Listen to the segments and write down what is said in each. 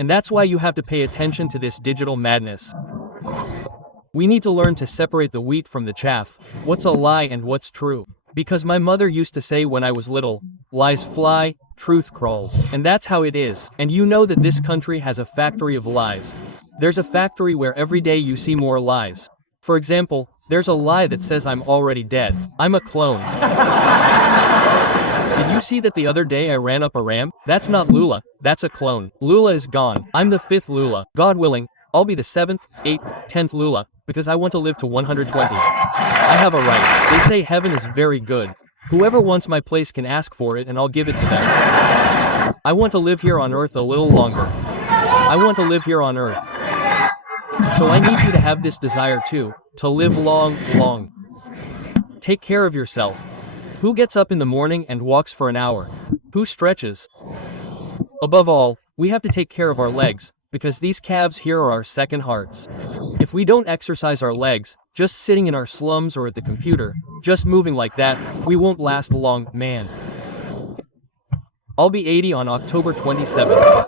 And that's why you have to pay attention to this digital madness. We need to learn to separate the wheat from the chaff, what's a lie and what's true. Because my mother used to say when I was little, lies fly, truth crawls. And that's how it is. And you know that this country has a factory of lies. There's a factory where every day you see more lies. For example, there's a lie that says I'm already dead. I'm a clone. Did you see that the other day I ran up a ramp? That's not Lula, that's a clone. Lula is gone. I'm the 5th Lula. God willing, I'll be the 7th, 8th, 10th Lula, because I want to live to 120. I have a right. They say heaven is very good. Whoever wants my place can ask for it and I'll give it to them. I want to live here on Earth a little longer. I want to live here on Earth. So I need you to have this desire too, to live long, long. Take care of yourself. Who gets up in the morning and walks for an hour? Who stretches? Above all, we have to take care of our legs, because these calves here are our second hearts. If we don't exercise our legs, just sitting in our slums or at the computer, just moving like that, we won't last long, man. I'll be 80 on October 27th.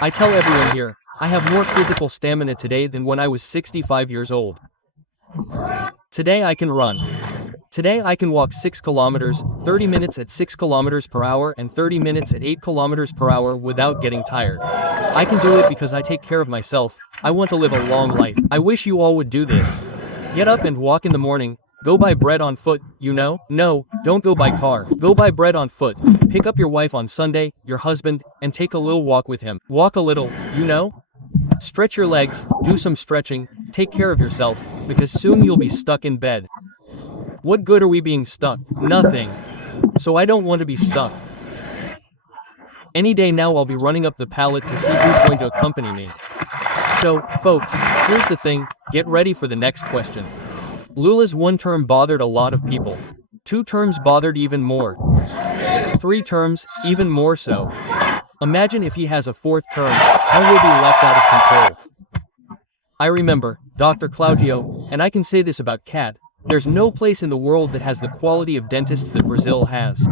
I tell everyone here, I have more physical stamina today than when I was 65 years old. Today I can run. Today I can walk 6 kilometers, 30 minutes at 6 kilometers per hour and 30 minutes at 8 kilometers per hour without getting tired. I can do it because I take care of myself. I want to live a long life. I wish you all would do this. Get up and walk in the morning. Go buy bread on foot, you know? No, don't go by car. Go buy bread on foot. Pick up your wife on Sunday, your husband, and take a little walk with him. Walk a little, you know? Stretch your legs, do some stretching, take care of yourself, because soon you'll be stuck in bed. What good are we being stuck? Nothing. So I don't want to be stuck. Any day now I'll be running up the pallet to see who's going to accompany me. So, folks, here's the thing, get ready for the next question. Lula's 1 term bothered a lot of people. 2 terms bothered even more. 3 terms, even more so. Imagine if he has a 4th term, how he'll be left out of control. I remember, Dr. Claudio, and I can say this about Kat, there's no place in the world that has the quality of dentists that Brazil has.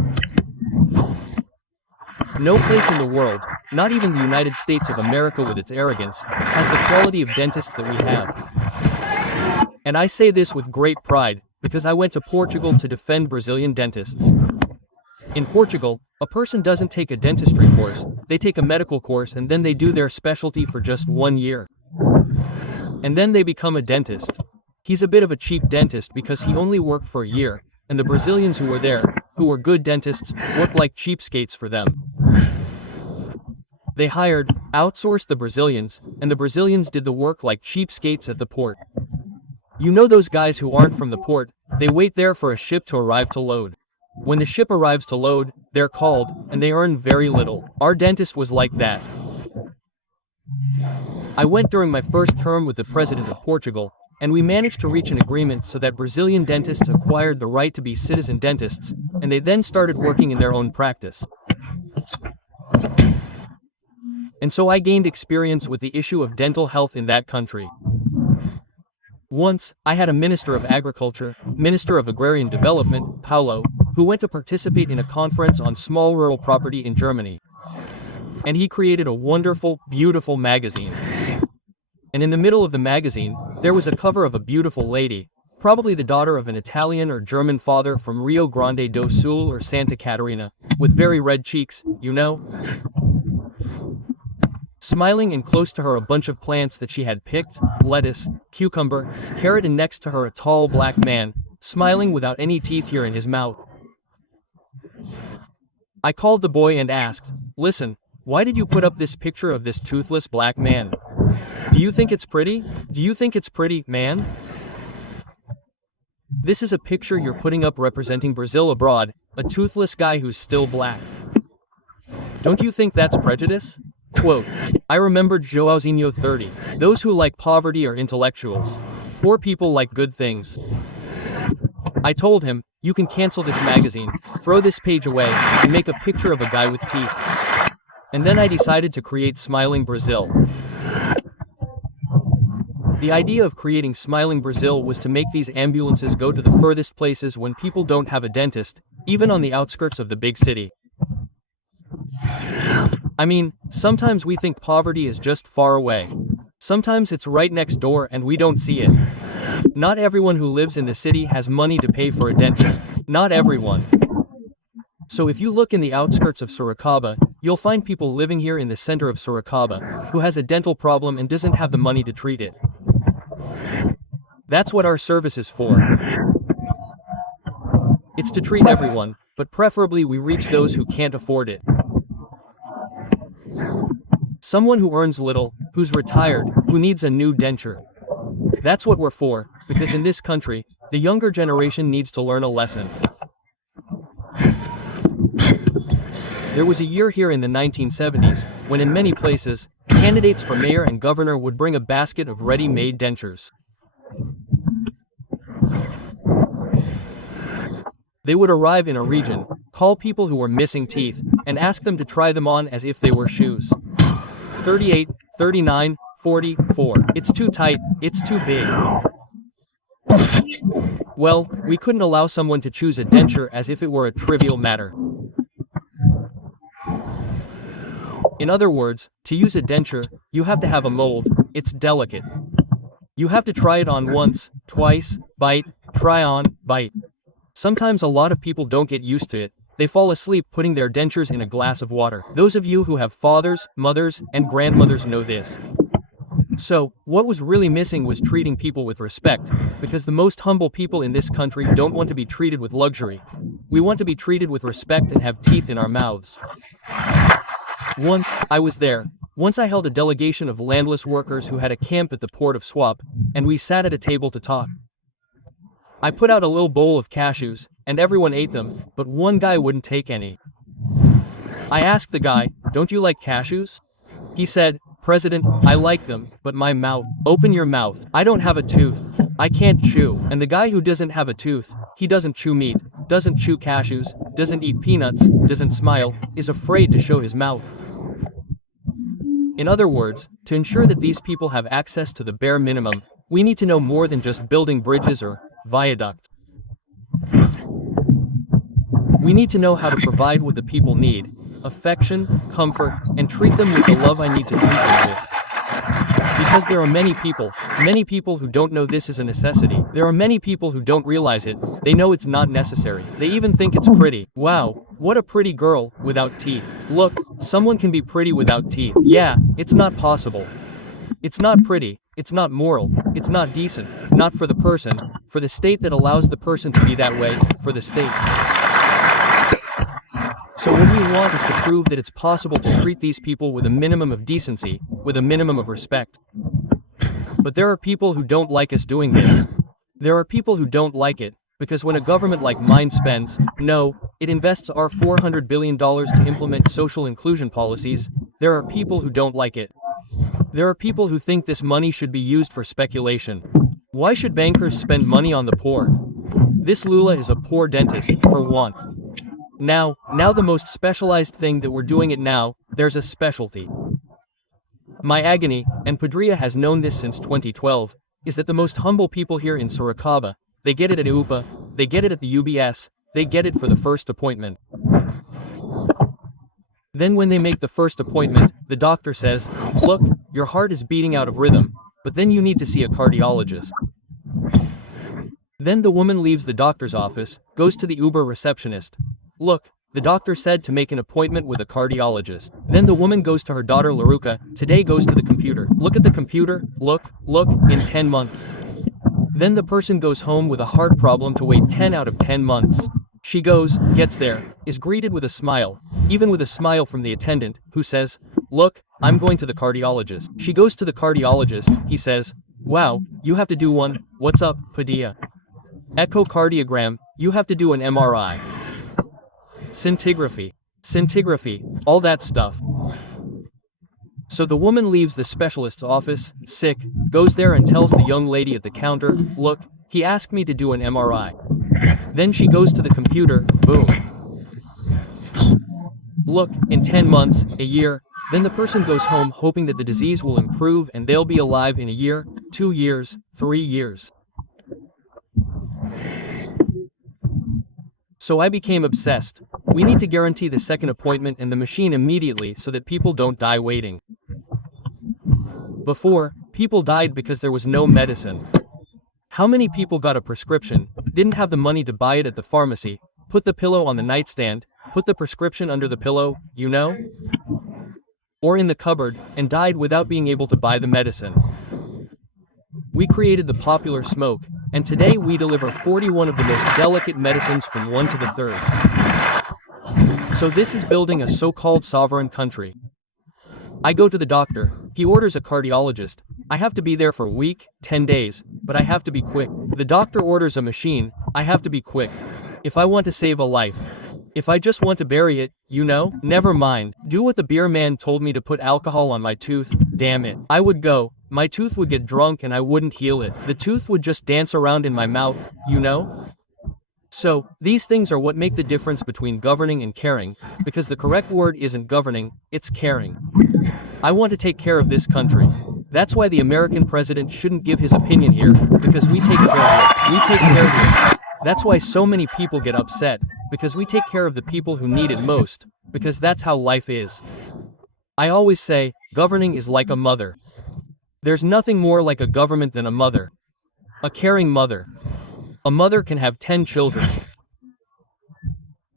No place in the world, not even the United States of America with its arrogance, has the quality of dentists that we have. And I say this with great pride, because I went to Portugal to defend Brazilian dentists. In Portugal, a person doesn't take a dentistry course, they take a medical course and then they do their specialty for just 1 year. And then they become a dentist. He's a bit of a cheap dentist because he only worked for a year, and the Brazilians who were there, who were good dentists, worked like cheapskates for them. They outsourced the Brazilians, and the Brazilians did the work like cheapskates at the port. You know those guys who aren't from the port, they wait there for a ship to arrive to load. When the ship arrives to load, they're called, and they earn very little. Our dentist was like that. I went during my first term with the president of Portugal, and we managed to reach an agreement so that Brazilian dentists acquired the right to be citizen dentists, and they then started working in their own practice. And so I gained experience with the issue of dental health in that country. Once, I had a Minister of Agriculture, Minister of Agrarian Development, Paulo, who went to participate in a conference on small rural property in Germany. And he created a wonderful, beautiful magazine. And in the middle of the magazine, there was a cover of a beautiful lady, probably the daughter of an Italian or German father from Rio Grande do Sul or Santa Catarina, with very red cheeks, you know? Smiling, and close to her a bunch of plants that she had picked, lettuce, cucumber, carrot, and next to her a tall black man, smiling without any teeth here in his mouth. I called the boy and asked, "Listen, why did you put up this picture of this toothless black man? Do you think it's pretty? Do you think it's pretty, man? This is a picture you're putting up representing Brazil abroad, a toothless guy who's still black. Don't you think that's prejudice?" Quote, I remembered Joãozinho 30. Those who like poverty are intellectuals. Poor people like good things. I told him, you can cancel this magazine, throw this page away, and make a picture of a guy with teeth. And then I decided to create Smiling Brazil. The idea of creating Smiling Brazil was to make these ambulances go to the furthest places when people don't have a dentist, even on the outskirts of the big city. I mean, sometimes we think poverty is just far away. Sometimes it's right next door and we don't see it. Not everyone who lives in the city has money to pay for a dentist. Not everyone. So if you look in the outskirts of Sorocaba, you'll find people living here in the center of Sorocaba, who has a dental problem and doesn't have the money to treat it. That's what our service is for. It's to treat everyone, but preferably we reach those who can't afford it. Someone who earns little, who's retired, who needs a new denture. That's what we're for, because in this country, the younger generation needs to learn a lesson. There was a year here in the 1970s, when in many places, candidates for mayor and governor would bring a basket of ready-made dentures. They would arrive in a region, call people who were missing teeth, and ask them to try them on as if they were shoes. 38, 39, 44. It's too tight, it's too big. Well, we couldn't allow someone to choose a denture as if it were a trivial matter. In other words, to use a denture, you have to have a mold. It's delicate. You have to try it on once, twice, bite, try on, bite. Sometimes a lot of people don't get used to it. They fall asleep putting their dentures in a glass of water. Those of you who have fathers, mothers, and grandmothers know this. So, what was really missing was treating people with respect, because the most humble people in this country don't want to be treated with luxury. We want to be treated with respect and have teeth in our mouths. Once, I was there. Once I held a delegation of landless workers who had a camp at the port of Swap, and we sat at a table to talk. I put out a little bowl of cashews, and everyone ate them, but one guy wouldn't take any. I asked the guy, "Don't you like cashews?" He said, "President, I like them, but my mouth." Open your mouth. I don't have a tooth. I can't chew. And the guy who doesn't have a tooth, he doesn't chew meat, doesn't chew cashews, doesn't eat peanuts, doesn't smile, is afraid to show his mouth. In other words, to ensure that these people have access to the bare minimum, we need to know more than just building bridges or viaducts. We need to know how to provide what the people need: affection, comfort, and treat them with the love I need to treat them with. Because there are many people who don't know this is a necessity. There are many people who don't realize it. They know it's not necessary. They even think it's pretty. Wow, what a pretty girl, without teeth. Look, someone can be pretty without teeth. Yeah, it's not possible. It's not pretty, it's not moral, it's not decent, not for the person, for the state that allows the person to be that way, for the state. So what we want is to prove that it's possible to treat these people with a minimum of decency, with a minimum of respect. But there are people who don't like us doing this. There are people who don't like it, because when a government like mine spends, it invests our $400 billion to implement social inclusion policies, there are people who don't like it. There are people who think this money should be used for speculation. Why should bankers spend money on the poor? This Lula is a poor dentist, for one. Now the most specialized thing that we're doing it now, there's a specialty. My agony, and Padilla has known this since 2012, is that the most humble people here in Sorocaba, they get it at UPA, they get it at the UBS, they get it for the first appointment. Then when they make the first appointment, the doctor says, "Look, your heart is beating out of rhythm, but then you need to see a cardiologist." Then the woman leaves the doctor's office, goes to the Uber receptionist. "Look, the doctor said to make an appointment with a cardiologist." Then the woman goes to her daughter Laruca, "Today goes to the computer. Look at the computer, look, in 10 months. Then the person goes home with a heart problem to wait 10 out of 10 months. She goes, gets there, is greeted with a smile, even with a smile from the attendant, who says, "Look, I'm going to the cardiologist." She goes to the cardiologist, he says, "Wow, you have to do one, what's up, Padilla? Echocardiogram, you have to do an MRI. Scintigraphy, all that stuff." So the woman leaves the specialist's office, sick, goes there and tells the young lady at the counter, "Look, he asked me to do an MRI." Then she goes to the computer, boom. Look, in 10 months, a year, then the person goes home hoping that the disease will improve and they'll be alive in a year, 2 years, 3 years. So I became obsessed. We need to guarantee the second appointment and the machine immediately so that people don't die waiting. Before, people died because there was no medicine. How many people got a prescription, didn't have the money to buy it at the pharmacy, put the pillow on the nightstand, put the prescription under the pillow, you know? Or in the cupboard, and died without being able to buy the medicine. We created the popular smoke, and today we deliver 41 of the most delicate medicines from 1 to the 3rd. So this is building a so-called sovereign country. I go to the doctor, he orders a cardiologist, I have to be there for a week, 10 days, but I have to be quick. The doctor orders a machine, I have to be quick. If I want to save a life. If I just want to bury it, you know, never mind. Do what the beer man told me to put alcohol on my tooth, damn it. I would go, my tooth would get drunk and I wouldn't heal it. The tooth would just dance around in my mouth, you know? So, these things are what make the difference between governing and caring, because the correct word isn't governing, it's caring. I want to take care of this country. That's why the American president shouldn't give his opinion here, because we take care of it. We take care of it. That's why so many people get upset, because we take care of the people who need it most, because that's how life is. I always say, governing is like a mother. There's nothing more like a government than a mother. A caring mother. A mother can have 10 children.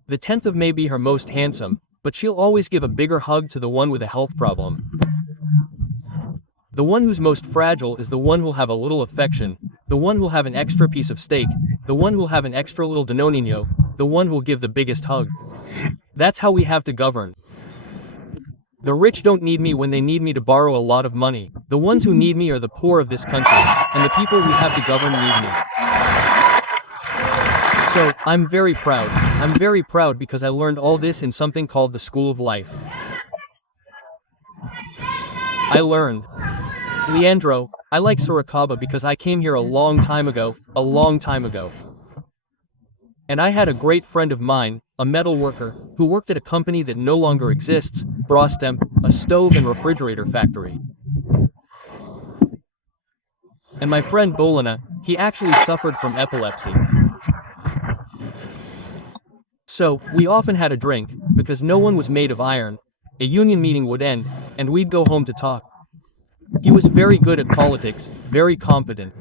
The 10th of may be her most handsome, but she'll always give a bigger hug to the one with a health problem. The one who's most fragile is the one who'll have a little affection, the one who'll have an extra piece of steak, the one who'll have an extra little Danonino, the one who'll give the biggest hug. That's how we have to govern. The rich don't need me when they need me to borrow a lot of money. The ones who need me are the poor of this country, and the people we have to govern need me. So, I'm very proud. I'm very proud because I learned all this in something called the School of Life. I learned. Leandro, I like Sorocaba because I came here a long time ago. And I had a great friend of mine, a metal worker, who worked at a company that no longer exists, Brastemp, a stove and refrigerator factory. And my friend Bolina, he actually suffered from epilepsy. So, we often had a drink, because no one was made of iron. A union meeting would end, and we'd go home to talk. He was very good at politics, very competent.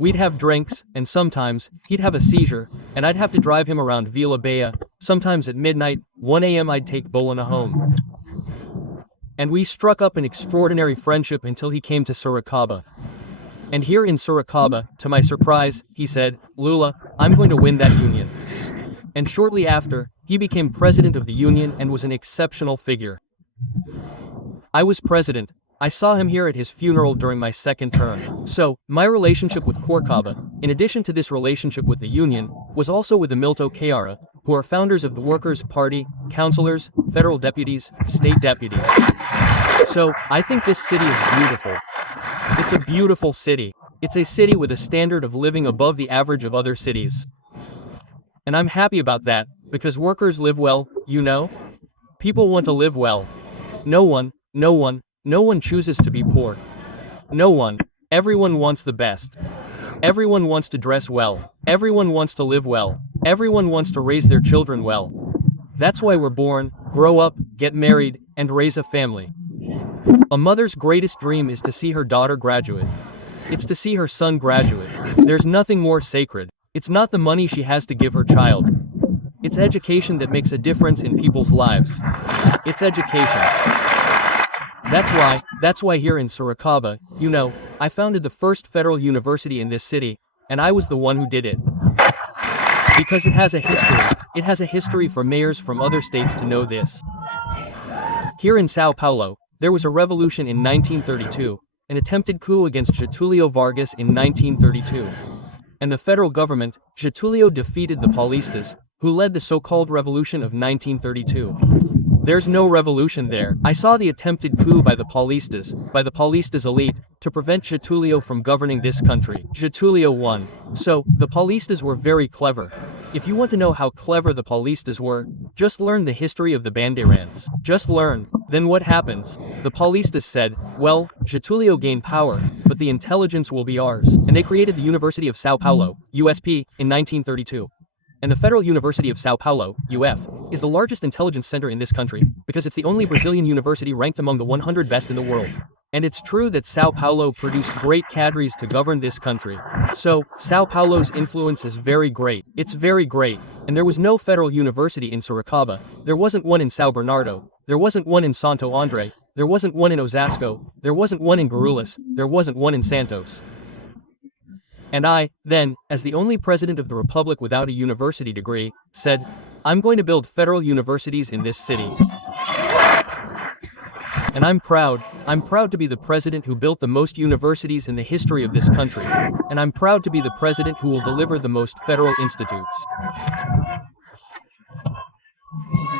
We'd have drinks, and sometimes, he'd have a seizure, and I'd have to drive him around Vila Bea. Sometimes at midnight, 1 a.m. I'd take Bolina home. And we struck up an extraordinary friendship until he came to Sorocaba. And here in Sorocaba, to my surprise, he said, "Lula, I'm going to win that union." And shortly after, he became president of the union and was an exceptional figure. I was president. I saw him here at his funeral during my second term. So, my relationship with Corcaba, in addition to this relationship with the union, was also with the Milto Kayara, who are founders of the Workers' Party, councilors, federal deputies, state deputies. So, I think this city is beautiful. It's a beautiful city. It's a city with a standard of living above the average of other cities. And I'm happy about that, because workers live well, you know? People want to live well. No one chooses to be poor. No one. Everyone wants the best. Everyone wants to dress well. Everyone wants to live well. Everyone wants to raise their children well. That's why we're born, grow up, get married, and raise a family. A mother's greatest dream is to see her daughter graduate. It's to see her son graduate. There's nothing more sacred. It's not the money she has to give her child. It's education that makes a difference in people's lives. It's education. That's why here in Sorocaba, you know, I founded the first federal university in this city, and I was the one who did it. Because it has a history. It has a history for mayors from other states to know this. Here in Sao Paulo, there was a revolution in 1932, an attempted coup against Getulio Vargas in 1932. And the federal government, Getulio defeated the Paulistas, who led the so-called revolution of 1932. There's no revolution there. I saw the attempted coup by the Paulistas elite, to prevent Getulio from governing this country. Getulio won. So, the Paulistas were very clever. If you want to know how clever the Paulistas were, just learn the history of the Bandeirants. Just learn. Then what happens? The Paulistas said, well, Getulio gained power, but the intelligence will be ours. And they created the University of Sao Paulo, USP, in 1932. And the Federal University of Sao Paulo, UF, is the largest intelligence center in this country, because it's the only Brazilian university ranked among the 100 best in the world. And it's true that Sao Paulo produced great cadres to govern this country. So, Sao Paulo's influence is very great. It's very great. And there was no federal university in Sorocaba, there wasn't one in São Bernardo, there wasn't one in Santo André, there wasn't one in Osasco, there wasn't one in Guarulhos, there wasn't one in Santos. And I, then, as the only president of the republic without a university degree, said, I'm going to build federal universities in this city. And I'm proud to be the president who built the most universities in the history of this country. And I'm proud to be the president who will deliver the most federal institutes.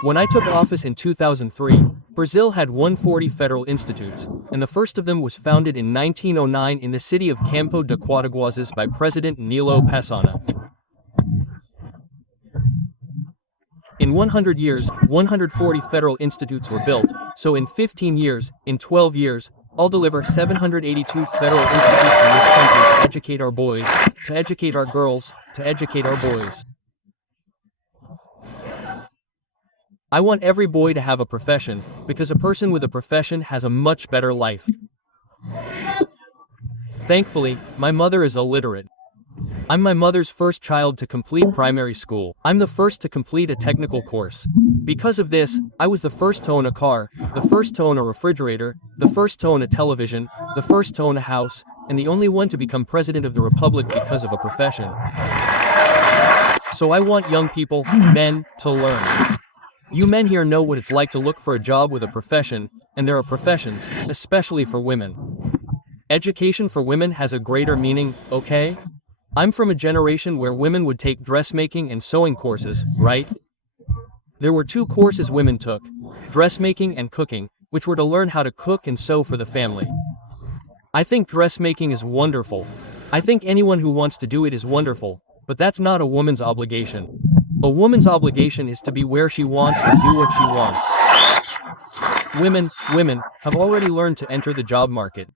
When I took office in 2003, Brazil had 140 federal institutes, and the first of them was founded in 1909 in the city of Campo de Quataguases by President Nilo Peçanha. In 100 years, 140 federal institutes were built, so in 15 years, in 12 years, I'll deliver 782 federal institutes in this country to educate our boys, to educate our girls, to educate our boys. I want every boy to have a profession, because a person with a profession has a much better life. Thankfully, my mother is illiterate. I'm my mother's first child to complete primary school. I'm the first to complete a technical course. Because of this, I was the first to own a car, the first to own a refrigerator, the first to own a television, the first to own a house, and the only one to become president of the republic because of a profession. So I want young people, men, to learn. You men here know what it's like to look for a job with a profession, and there are professions, especially for women. Education for women has a greater meaning, okay? I'm from a generation where women would take dressmaking and sewing courses, right? There were 2 courses women took, dressmaking and cooking, which were to learn how to cook and sew for the family. I think dressmaking is wonderful. I think anyone who wants to do it is wonderful, but that's not a woman's obligation. A woman's obligation is to be where she wants and do what she wants. Women have already learned to enter the job market.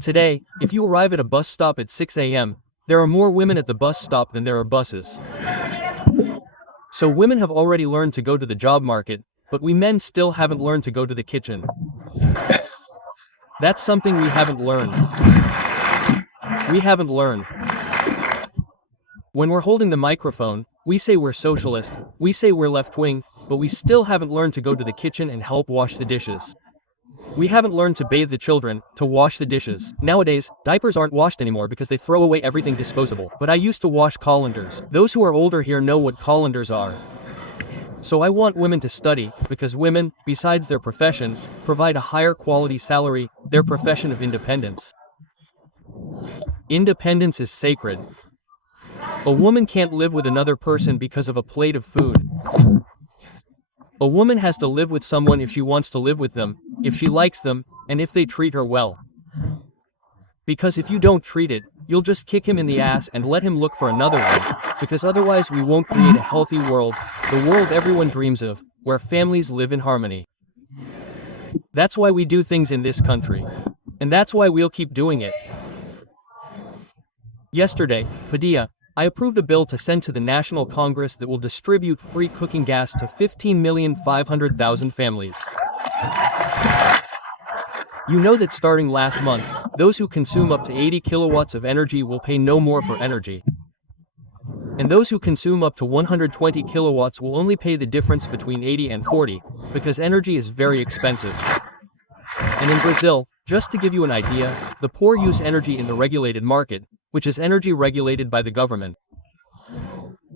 Today, if you arrive at a bus stop at 6 a.m., there are more women at the bus stop than there are buses. So women have already learned to go to the job market, but we men still haven't learned to go to the kitchen. That's something we haven't learned. We haven't learned. When we're holding the microphone, we say we're socialist, we say we're left-wing, but we still haven't learned to go to the kitchen and help wash the dishes. We haven't learned to bathe the children, to wash the dishes. Nowadays, diapers aren't washed anymore because they throw away everything disposable. But I used to wash colanders. Those who are older here know what colanders are. So I want women to study, because women, besides their profession, provide a higher quality salary, their profession of independence. Independence is sacred. A woman can't live with another person because of a plate of food. A woman has to live with someone if she wants to live with them, if she likes them, and if they treat her well. Because if you don't treat it, you'll just kick him in the ass and let him look for another one, because otherwise we won't create a healthy world, the world everyone dreams of, where families live in harmony. That's why we do things in this country. And that's why we'll keep doing it. Yesterday, Padilla, I approved a bill to send to the National Congress that will distribute free cooking gas to 15,500,000 families. You know that starting last month, those who consume up to 80 kilowatts of energy will pay no more for energy. And those who consume up to 120 kilowatts will only pay the difference between 80 and 40, because energy is very expensive. And in Brazil, just to give you an idea, the poor use energy in the regulated market, which is energy regulated by the government.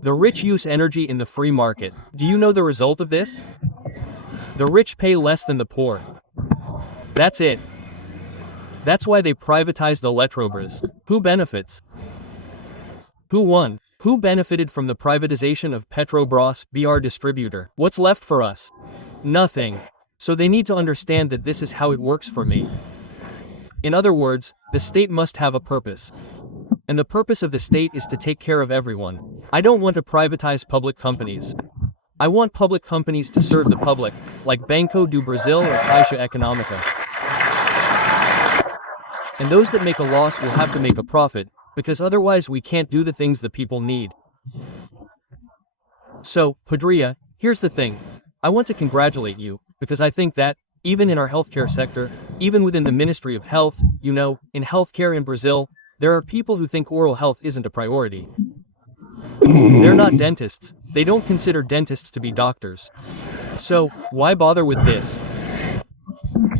The rich use energy in the free market. Do you know the result of this? The rich pay less than the poor. That's it. That's why they privatized Eletrobras. Who benefits? Who won? Who benefited from the privatization of Petrobras, BR distributor? What's left for us? Nothing. So they need to understand that this is how it works for me. In other words, the state must have a purpose. And the purpose of the state is to take care of everyone. I don't want to privatize public companies. I want public companies to serve the public, like Banco do Brasil or Caixa Econômica. And those that make a loss will have to make a profit, because otherwise we can't do the things the people need. So, Padria, here's the thing. I want to congratulate you, because I think that, even in our healthcare sector, even within the Ministry of Health, in healthcare in Brazil, there are people who think oral health isn't a priority. They're not dentists. They don't consider dentists to be doctors. So, why bother with this?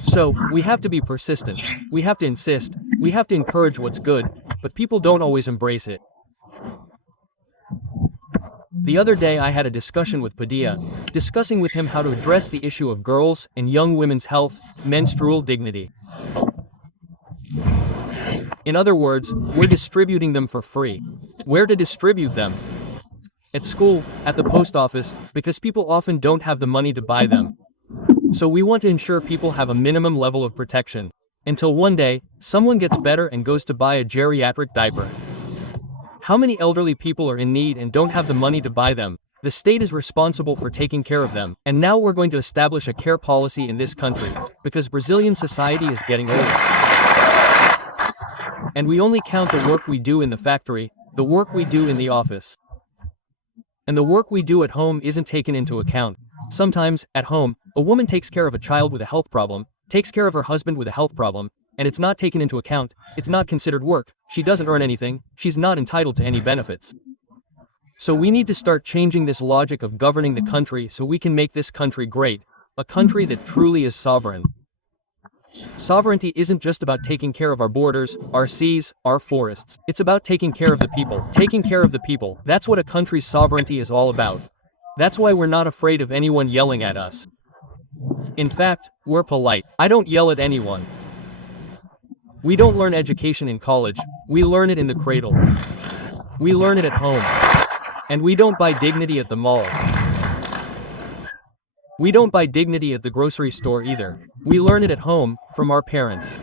So, we have to be persistent. We have to insist. We have to encourage what's good, but people don't always embrace it. The other day I had a discussion with Padilla, discussing with him how to address the issue of girls and young women's health, menstrual dignity. In other words, we're distributing them for free. Where to distribute them? At school, at the post office, because people often don't have the money to buy them. So we want to ensure people have a minimum level of protection. Until one day, someone gets better and goes to buy a geriatric diaper. How many elderly people are in need and don't have the money to buy them? The state is responsible for taking care of them. And now we're going to establish a care policy in this country, because Brazilian society is getting older. And we only count the work we do in the factory, the work we do in the office. And the work we do at home isn't taken into account. Sometimes, at home, a woman takes care of a child with a health problem, takes care of her husband with a health problem, and it's not taken into account, it's not considered work, she doesn't earn anything, she's not entitled to any benefits. So we need to start changing this logic of governing the country so we can make this country great, a country that truly is sovereign. Sovereignty isn't just about taking care of our borders, our seas, our forests. It's about taking care of the people. Taking care of the people. That's what a country's sovereignty is all about. That's why we're not afraid of anyone yelling at us. In fact, we're polite. I don't yell at anyone. We don't learn education in college. We learn it in the cradle. We learn it at home. And we don't buy dignity at the mall. We don't buy dignity at the grocery store either. We learn it at home, from our parents.